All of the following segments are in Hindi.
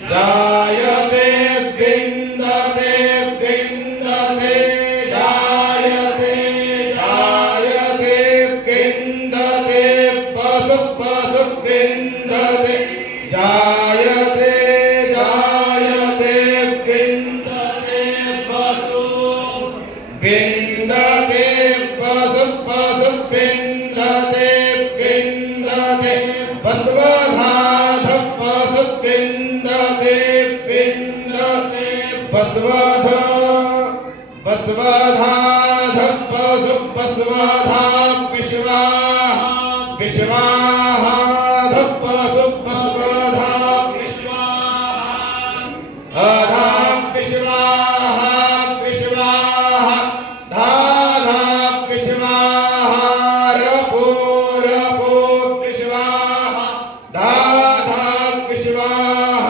जायते विन्दते विन्दते जायते जायते विन्दते पशु पशु विन्दते जायते जायते विन्दते पशु विन्दते पशु पशु विन्दते विन्दते पशुवधाध पशु विन्दते विन्दते पशुवध पशुवधाध पशु पशुवधा विश्वाः विश्वाहाध पशु पशुवधा विश्वाः अधा विश्वाः विश्वाः धाधा विश्वाः रपो रपो विश्वाः धाधा विश्वाः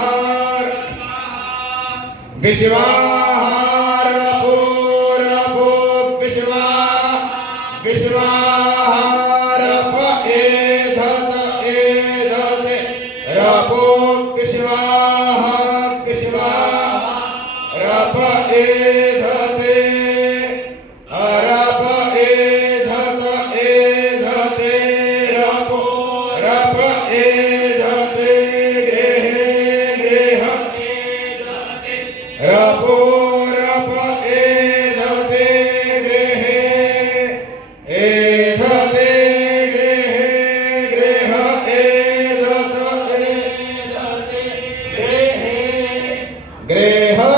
विश्वाः रपो रपो विश्वाः विश्वाः रप एधत एधते रपो विश्वाः विश्वाः रप एधते अरप एधत एधते रपो रप एधते गृहे गृह एधते रपो रप एधते गृहे एधते गृहे गृह एधत एधते गृहे गृह